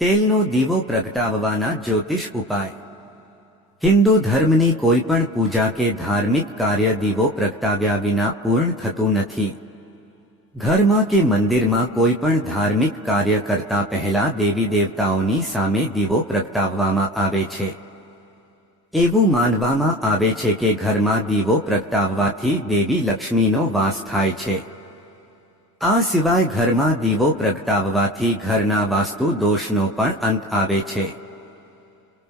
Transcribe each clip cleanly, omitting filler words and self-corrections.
તેલનો દીવો પ્રગટાવવાના જ્યોતિષ ઉપાય। હિન્દુ ધર્મની કોઈ પણ પૂજા કે ધાર્મિક કાર્ય દીવો પ્રગટાવ્યા વિના પૂર્ણ થતું નથી। ઘરમાં કે મંદિરમાં કોઈ પણ ધાર્મિક કાર્ય કરતા પહેલા દેવી દેવતાઓની સામે દીવો પ્રગટાવવામાં આવે છે। એવું માનવામાં આવે છે કે ઘરમાં દીવો પ્રગટાવવાથી દેવી લક્ષ્મીનો વાસ થાય છે। આ સિવાય ઘરમાં દીવો પ્રગટાવવાથી ઘરના વાસ્તુ દોષનો પણ અંત આવે છે।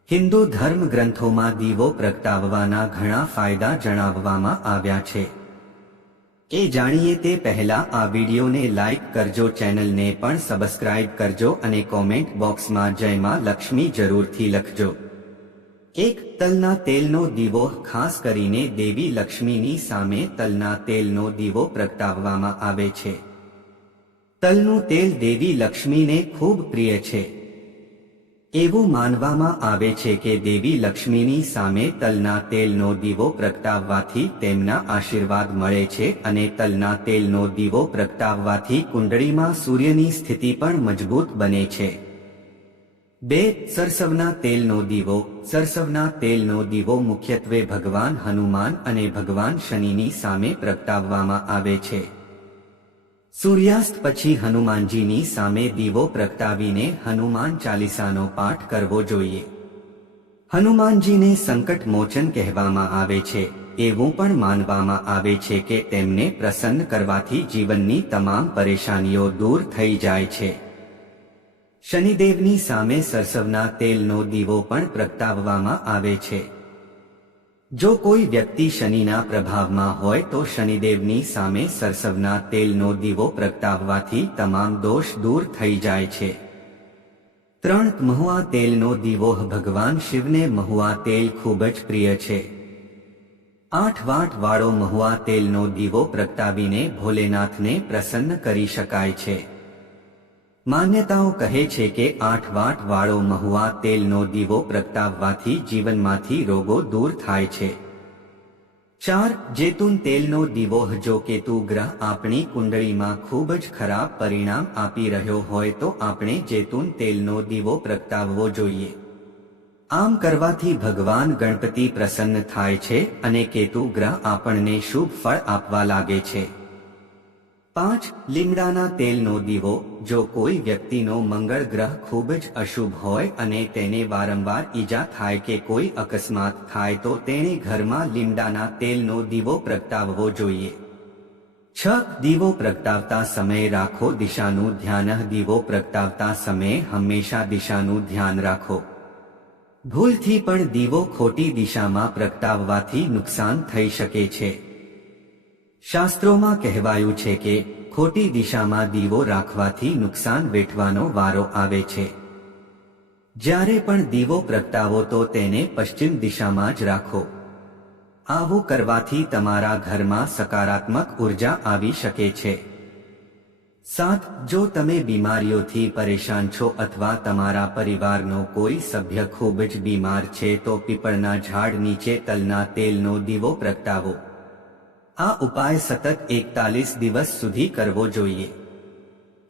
હિન્દુ ધર્મ ગ્રંથોમાં દીવો પ્રગટાવવાના ઘણા ફાયદા જણાવવામાં આવ્યા છે। એ જાણીએ તે પહેલા આ વિડીયોને લાઈક કરજો, ચેનલને પણ સબસ્ક્રાઇબ કરજો અને કોમેન્ટ બોક્સમાં જય માં લક્ષ્મી જરૂરથી લખજો। એક તલના તેલનો દીવો, ખાસ કરીને દેવી લક્ષ્મીની સામે તલના તેલનો દીવો પ્રગટાવવામાં આવે છે। તલનું તેલ દેવી લક્ષ્મીને ખૂબ પ્રિય છે। એવું માનવામાં આવે છે કે દેવી લક્ષ્મીની સામે તલના તેલનો દીવો પ્રગટાવવાથી તેમના આશીર્વાદ મળે છે અને તલના તેલનો દીવો પ્રગટાવવાથી કુંડળીમાં સૂર્યની સ્થિતિ પણ મજબૂત બને છે। 2. સરસવના તેલનો દીવો। સરસવના તેલનો દીવો મુખ્યત્વે ભગવાન હનુમાન અને ભગવાન શનિની સામે પ્રગટાવવામાં આવે છે। સૂર્યાસ્ત પછી હનુમાનજીની સામે દીવો પ્રગટાવીને હનુમાન ચાલીસાનો પાઠ કરવો જોઈએ। હનુમાનજીને સંકટ મોચન કહેવામાં આવે છે। એવું પણ માનવામાં આવે છે કે તેમને પ્રસન્ન કરવાથી જીવનની તમામ પરેશાનીઓ દૂર થઈ જાય છે। શનિદેવની સામે સરસવના તેલનો દીવો પણ પ્રગટાવવામાં આવે છે। જો કોઈ વ્યક્તિ શનિના પ્રભાવમાં હોય તો શનિદેવની સામે સરસવના તેલનો દીવો પ્રગટાવવાથી તમામ દોષ દૂર થઈ જાય છે। 3. મહુવા તેલનો દીવો। ભગવાન શિવને મહુવા તેલ ખૂબ જ પ્રિય છે। 8 વાટ વાળો મહુવા તેલનો દીવો પ્રગટાવીને ભોલેનાથને પ્રસન્ન કરી શકાય છે। માન્યતાઓ કહે છે કે 8 વાટ વાળો મહુવા તેલનો દીવો પ્રગટાવવાથી જીવનમાંથી રોગો દૂર થાય છે। 4. જૈતુન તેલનો દીવો। જો કેતુ ગ્રહ આપણી કુંડળીમાં ખૂબ જ ખરાબ પરિણામ આપી રહ્યો હોય તો આપણે જૈતુન તેલનો દીવો પ્રગટાવવો જોઈએ। આમ કરવાથી ભગવાન ગણપતિ પ્રસન્ન થાય છે અને કેતુ ગ્રહ આપણને શુભ ફળ આપવા લાગે છે। 5. લીમડાના તેલનો દીવો। જો કોઈ વ્યક્તિનો મંગળ ગ્રહ ખૂબ જ અશુભ હોય અને તેને વારંવાર ઈજા થાય કે કોઈ અકસ્માત થાય તો તેણે ઘરમાં લીમડાના તેલનો દીવો પ્રગટાવવો જોઈએ। 6. દીવો પ્રગટાવતા સમયે રાખો દિશાનું ધ્યાન। દીવો પ્રગટાવતા સમયે હંમેશા દિશાનું ધ્યાન રાખો। ભૂલથી પણ દીવો ખોટી દિશામાં પ્રગટાવવાથી નુકસાન થઈ શકે છે। શાસ્ત્રોમાં કહેવાયું છે કે ખોટી દિશામાં દીવો રાખવાથી નુકસાન વેઠવાનો વારો આવે છે। જ્યારે પણ દીવો પ્રગટાવો તો તેને પશ્ચિમ દિશામાં જ રાખો। આવું કરવાથી તમારા ઘરમાં સકારાત્મક ઉર્જા આવી શકે છે। 7. જો તમે બીમારીઓથી પરેશાન છો અથવા તમારા પરિવારનો કોઈ સભ્ય ખૂબ જ બીમાર છે તો પીપળના ઝાડ નીચે તલના તેલનો દીવો પ્રગટાવો। આ ઉપાય સતત 41 દિવસ સુધી કરવો જોઈએ।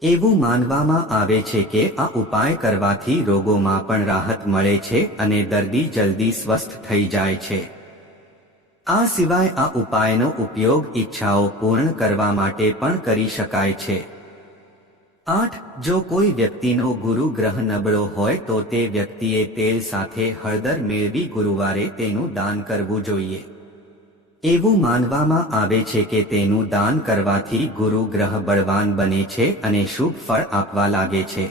એવું માનવામાં આવે છે કે આ ઉપાય કરવાથી રોગોમાં પણ રાહત મળે છે અને દર્દી જલ્દી સ્વસ્થ થઈ જાય છે। આ સિવાય આ ઉપાયનો ઉપયોગ ઈચ્છાઓ પૂર્ણ કરવા માટે પણ કરી શકાય છે। 8. જો કોઈ વ્યક્તિનો ગુરુ ગ્રહ નબળો હોય તો તે વ્યક્તિએ તેલ સાથે હળદર મેળવી ગુરુવારે તેનું દાન કરવું જોઈએ। એવું માનવામાં આવે છે કે તેનું દાન કરવાથી ગુરુ ગ્રહ બળવાન બને છે અને શુભ ફળ આપવા લાગે છે।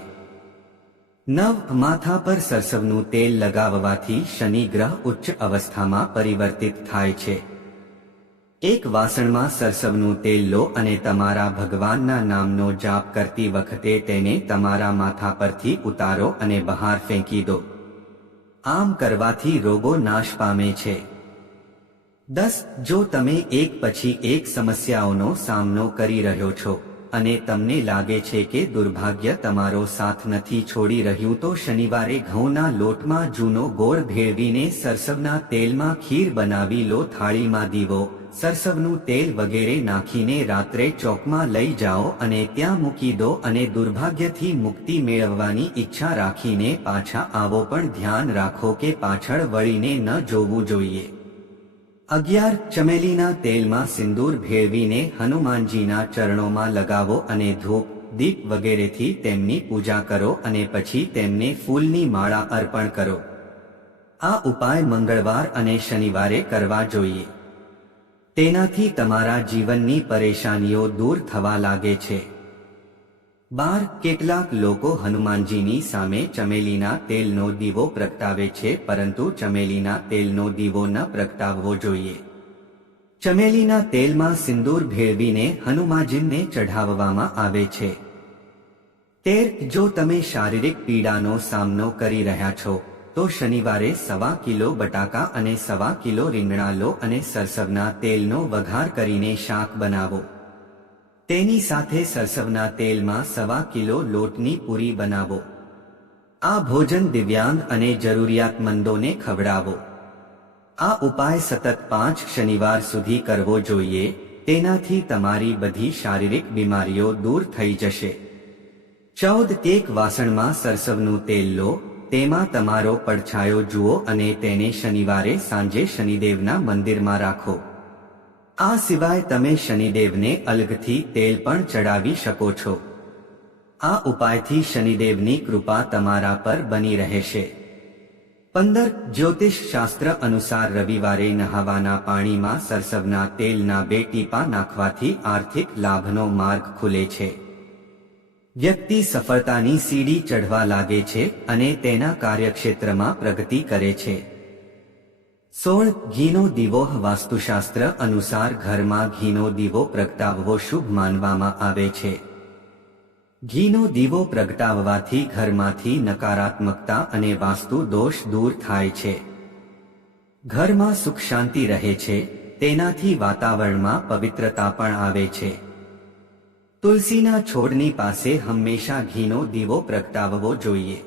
9. માથા પર સરસવનું તેલ લગાવવાથી શનિ ગ્રહ ઉચ્ચ અવસ્થામાં પરિવર્તિત થાય છે। એક વાસણમાં સરસવનું તેલ લો અને તમારા ભગવાનના નામનો જાપ કરતી વખતે તેને તમારા માથા પરથી ઉતારો અને બહાર ફેંકી દો। આમ કરવાથી રોગો નાશ પામે છે। 10. જો તમે એક પછી એક સમસ્યાઓનો સામનો કરી રહ્યો છો અને તમને લાગે છે કે દુર્ભાગ્ય તમારો સાથ નથી છોડી રહ્યું તો શનિવારે ઘઉંના લોટમાં જૂનો ગોળ ભેળવીને સરસવના તેલમાં ખીર બનાવી લો. થાળીમાં દીવો, સરસવનું તેલ વગેરે નાખીને રાત્રે ચોકમાં લઈ જાઓ અને ત્યાં મૂકી દો અને દુર્ભાગ્યથી મુક્તિ મેળવવાની ઈચ્છા રાખીને પાછા આવો. પણ ધ્યાન રાખો કે પાછળ વળીને ન જોવું જોઈએ. 11. ચમેલીના તેલમાં સિંદૂર ભેળવીને હનુમાનજીના ચરણોમાં લગાવો અને ધૂપ, દીપ વગેરેથી તેમની પૂજા કરો અને પછી તેમને ફૂલની માળા અર્પણ કરો. આ ઉપાય મંગળવાર અને શનિવારે કરવા જોઈએ. તેનાથી તમારા જીવનની પરેશાનીઓ દૂર થવા લાગે છે. 12. કેટલાક લોકો હનુમાનજીની સામે ચમેલીના તેલનો દીવો પ્રગટાવે છે, પરંતુ ચમેલીના તેલનો દીવો ન પ્રગટાવવો જોઈએ. ચમેલીના તેલમાં સિંદૂર ભેળવીને હનુમાનજીને ચઢાવવામાં આવે છે. 13. જો તમે શારીરિક પીડાનો સામનો કરી રહ્યા છો તો શનિવારે 1.25 કિલો બટાકા અને 1.25 કિલો રીંગણા લો અને સરસવના તેલનો વઘાર કરીને શાક બનાવો. તેની સાથે સરસવના તેલમાં 1.25 કિલો લોટની પૂરી બનાવો. આ ભોજન દિવ્યાંગ અને જરૂરિયાતમંદોને ખવડાવો. આ ઉપાય સતત 5 શનિવાર સુધી કરવો જોઈએ. તેનાથી તમારી બધી શારીરિક બીમારીઓ દૂર થઈ જશે. 14. એક વાસણમાં સરસવનું તેલ લો, તેમાં તમારો પડછાયો જુઓ અને તેને શનિવારે સાંજે શનિદેવના મંદિરમાં રાખો. આ સિવાય તમે શનિદેવને અલગથી તેલ પણ ચડાવી શકો છો. આ ઉપાયથી શનિદેવની કૃપા તમારા પર બની રહેશે. 15. જ્યોતિષ શાસ્ત્ર અનુસાર રવિવારે નહાવાના પાણીમાં સરસવના તેલના 2 ટીપા નાખવાથી આર્થિક લાભનો માર્ગ ખુલે છે. વ્યક્તિ સફળતાની સીડી ચઢવા લાગે છે અને તેના કાર્યક્ષેત્રમાં પ્રગતિ કરે છે. 16. ઘીનો દીવો. વાસ્તુશાસ્ત્ર અનુસાર ઘરમાં ઘીનો દીવો પ્રગટાવવો શુભ માનવામાં આવે છે. ઘીનો દીવો પ્રગટાવવાથી ઘરમાંથી નકારાત્મકતા અને વાસ્તુ દોષ દૂર થાય છે. ઘરમાં સુખ શાંતિ રહે છે. તેનાથી વાતાવરણમાં પવિત્રતા પણ આવે છે. તુલસીના છોડની પાસે હંમેશા ઘીનો દીવો પ્રગટાવવો જોઈએ.